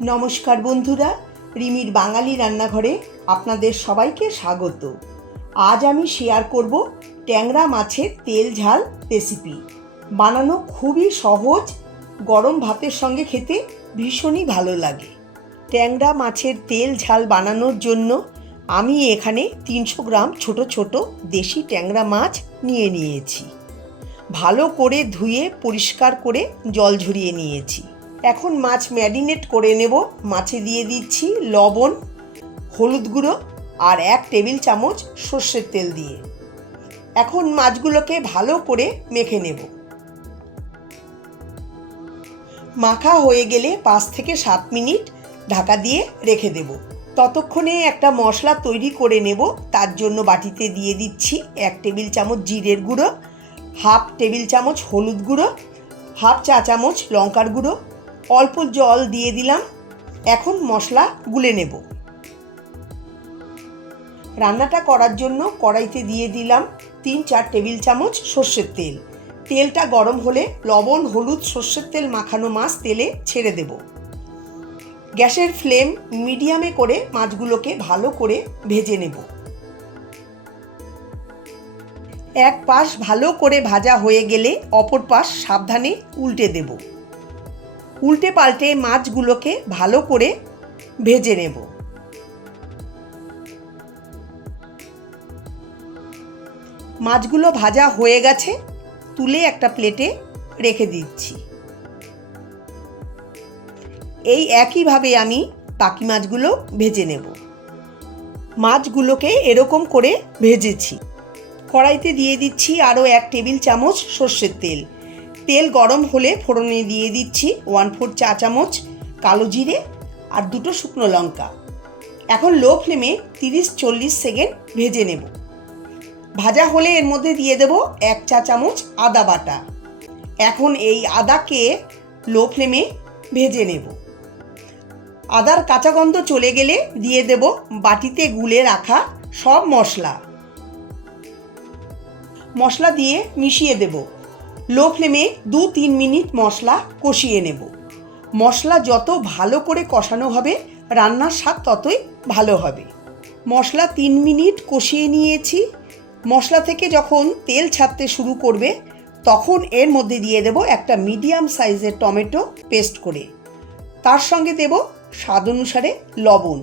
নমস্কার বন্ধুরা, রিমির বাঙালি রান্নাঘরে আপনাদের সবাইকে স্বাগত। আজ আমি শেয়ার করব ট্যাংরা মাছের তেল ঝাল রেসিপি বানানো খুবই সহজ, গরম ভাতের সঙ্গে খেতে ভীষণই ভালো লাগে। ট্যাংরা মাছের তেল ঝাল বানানোর জন্য আমি এখানে তিনশো গ্রাম ছোট ছোট দেশি ট্যাংরা মাছ নিয়ে নিয়েছি। ভালো করে ধুয়ে পরিষ্কার করে জল ঝরিয়ে নিয়েছি। এখন মাছ ম্যারিনেট করে নেব। মাছে দিয়ে দিচ্ছি লবণ, হলুদ গুঁড়ো আর এক টেবিল চামচ সর্ষের তেল দিয়ে। এখন মাছগুলোকে ভালো করে মেখে নেব। মাখা হয়ে গেলে পাঁচ থেকে সাত মিনিট ঢাকা দিয়ে রেখে দেব। ততক্ষণে একটা মশলা তৈরি করে নেব। তার জন্য বাটিতে দিয়ে দিচ্ছি এক টেবিল চামচ জিরের গুঁড়ো, হাফ টেবিল চামচ হলুদ গুঁড়ো, হাফ চা চামচ লঙ্কার গুঁড়ো অল্প জল দিয়ে দিলাম। এখন মশলা গুলে নেব। রান্নাটা করার জন্য কড়াইতে দিয়ে দিলাম তিন চার টেবিল চামচ সর্ষের তেল। তেলটা গরম হলে লবণ, হলুদ, সর্ষের তেল মাখানো মাছ তেলে ছেড়ে দেব। গ্যাসের ফ্লেম মিডিয়ামে করে মাছগুলোকে ভালো করে ভেজে নেব। এক পাশ ভালো করে ভাজা হয়ে গেলে অপর পাশ সাবধানে উল্টে দেব। উল্টে পাল্টে মাছগুলোকে ভালো করে ভেজে নেব। মাছগুলো ভাজা হয়ে গেছে, তুলে একটা প্লেটে রেখে দিচ্ছি। এই একইভাবে আমি বাকি মাছগুলো ভেজে নেব। মাছগুলোকে এরকম করে ভেজেছি। কড়াইতে দিয়ে দিচ্ছি আরও এক টেবিল চামচ সর্ষের তেল। তেল গরম হলে ফোড়নে দিয়ে দিচ্ছি ওয়ান ফোর চা চামচ, কালো জিরে আর দুটো শুকনো লঙ্কা। এখন লো ফ্লেমে তিরিশ চল্লিশ সেকেন্ড ভেজে নেব। ভাজা হলে এর মধ্যে দিয়ে দেব এক চা চামচ আদা বাটা। এখন এই আদাকে লো ফ্লেমে ভেজে নেব। আদার কাঁচা গন্ধ চলে গেলে দিয়ে দেব বাটিতে গুলে রাখা সব মশলা। মশলা দিয়ে মিশিয়ে দেব। লো ফ্লেমে দু তিন মিনিট মশলা কষিয়ে নেব। মশলা যত ভালো করে কষানো হবে, রান্নার স্বাদ ততই ভালো হবে। মশলা তিন মিনিট কষিয়ে নিয়েছি। মশলা থেকে যখন তেল ছাড়তে শুরু করবে, তখন এর মধ্যে দিয়ে দেব একটা মিডিয়াম সাইজের টমেটো পেস্ট করে। তার সঙ্গে দেব স্বাদ অনুসারে লবণ।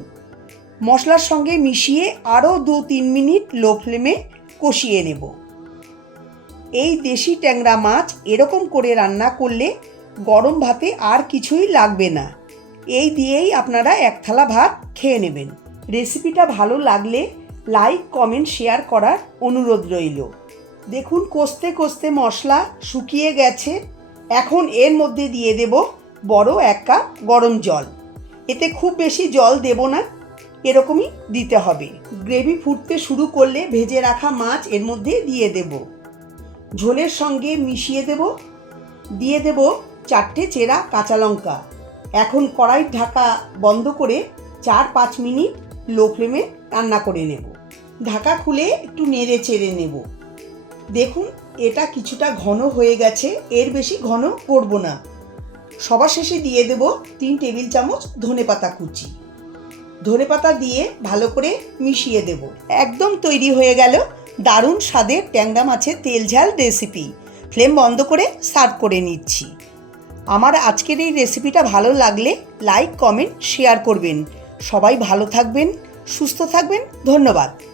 মশলার সঙ্গে মিশিয়ে আরও দু তিন মিনিট লো ফ্লেমে কষিয়ে নেব। এই দেশি ট্যাংরা মাছ এরকম করে রান্না করলে গরম ভাতে আর কিছুই লাগবে না। এই দিয়েই আপনারা এক থালা ভাত খেয়ে নেবেন। রেসিপিটা ভালো লাগলে লাইক, কমেন্ট, শেয়ার করার অনুরোধ রইল। দেখুন কষতে কষতে মশলা শুকিয়ে গেছে। এখন এর মধ্যে দিয়ে দেব বড় এক কাপ গরম জল। এতে খুব বেশি জল দেব না, এরকমই দিতে হবে। গ্রেভি ফুটতে শুরু করলে ভেজে রাখা মাছ এর মধ্যে দিয়ে দেবো। ঝোলের সঙ্গে মিশিয়ে দেব। দিয়ে দেব চারটে চেরা কাঁচা লঙ্কা। এখন কড়াইয়ের ঢাকা বন্ধ করে চার পাঁচ মিনিট লো ফ্লেমে রান্না করে নেব। ঢাকা খুলে একটু নেড়ে চেড়ে নেব। দেখুন, এটা কিছুটা ঘন হয়ে গেছে। এর বেশি ঘন করব না। সবার শেষে দিয়ে দেব তিন টেবিল চামচ ধনে পাতা কুচি। ধনে পাতা দিয়ে ভালো করে মিশিয়ে দেব। একদম তৈরি হয়ে গেল। দারুণ স্বাদের ট্যাংরা মাছের তেল ঝাল রেসিপি ফ্লেম বন্ধ করে সার্ভ করে নিচ্ছি। আমার আজকের এই রেসিপিটা ভালো লাগলে লাইক কমেন্ট শেয়ার করবেন। সবাই ভালো থাকবেন, সুস্থ থাকবেন, ধন্যবাদ।